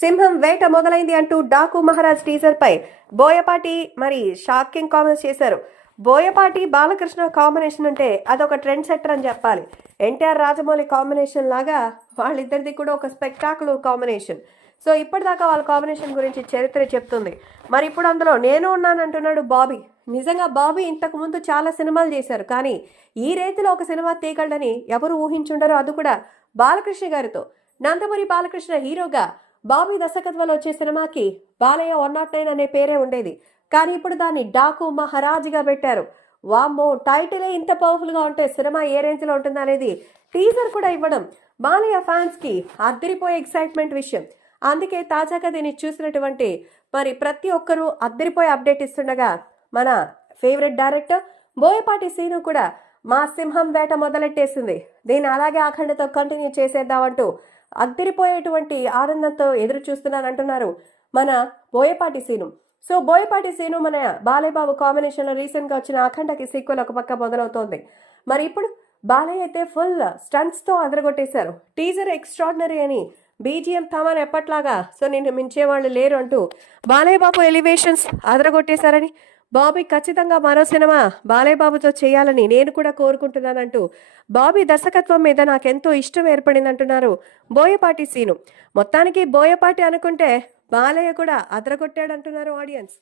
సింహం వేట మొదలైంది అంటూ డాకు మహారాజ్ టీజర్ పై బోయపాటి మరి షాకింగ్ కామెంట్స్ చేశారు. బోయపాటి బాలకృష్ణ కాంబినేషన్ అంటే అదొక ట్రెండ్ సెట్టర్ అని చెప్పాలి. ఎన్టీఆర్ రాజమౌళి కాంబినేషన్ లాగా వాళ్ళిద్దరిది కూడా ఒక స్పెక్టాకుల్ కాంబినేషన్ సో ఇప్పటిదాకా వాళ్ళ కాంబినేషన్ గురించి చరిత్ర చెప్తుంది. మరి ఇప్పుడు అందులో నేను ఉన్నానంటున్నాడు బాబీ. నిజంగా బాబీ ఇంతకు ముందు చాలా సినిమాలు చేశారు. కానీ ఈ రేతిలో ఒక సినిమా తీయగలడని ఎవరు ఊహించుండరో అది కూడా బాలకృష్ణ గారితో. నందమూరి బాలకృష్ణ హీరోగా బాబీ దర్శకత్వంలో వచ్చే సినిమాకి బాలయ్య వన్ నాట్ నైన్ అనే పేరే ఉండేది. కానీ ఇప్పుడు దాన్ని డాకు మహారాజ్గా పెట్టారు. వామ్మో టైటిలే ఇంత పవర్ఫుల్గా ఉంటే సినిమా ఏ రేంజ్లో ఉంటుంది అనేది టీజర్ కూడా ఇవ్వడం బాలయ్య ఫ్యాన్స్కి అద్దరిపోయే ఎక్సైట్మెంట్ విషయం. అందుకే తాజాగా దీన్ని చూసినటువంటి మరి ప్రతి ఒక్కరూ అద్దరిపోయే అప్డేట్ ఇస్తుండగా మన ఫేవరెట్ డైరెక్టర్ బోయపాటి సీను కూడా మా సింహం వేట మొదలెట్టేసింది. దీన్ని అలాగే అఖండతో కంటిన్యూ చేసేద్దామంటూ అద్దరిపోయేటువంటి ఆనందంతో ఎదురు చూస్తున్నానంటున్నారు మన బోయపాటి సీను. సో బోయపాటి సీను మన బాలయ్యబాబు కాంబినేషన్లో రీసెంట్గా వచ్చిన అఖండకి సీక్వెల్ ఒక పక్క మొదలవుతోంది. మరి ఇప్పుడు బాలయ్య అయితే ఫుల్ స్టంట్స్తో అదరగొట్టేశారు. టీజర్ ఎక్స్ట్రాడినరీ అని బీజిఎం థమన్ ఎప్పట్లాగా సో నేను మించేవాళ్ళు లేరు అంటూ బాలయ్య బాబు ఎలివేషన్స్ అదరగొట్టేశారని బాబీ ఖచ్చితంగా మరో సినిమా బాలయ్య బాబుతో చేయాలని నేను కూడా కోరుకుంటున్నానంటూ బాబీ దర్శకత్వం మీద నాకెంతో ఇష్టం ఏర్పడిందంటున్నారు బోయపాటి సీను. మొత్తానికి బోయపాటి అనుకుంటే బాలయ్య కూడా అదరగొట్టాడంటున్నారు ఆడియన్స్.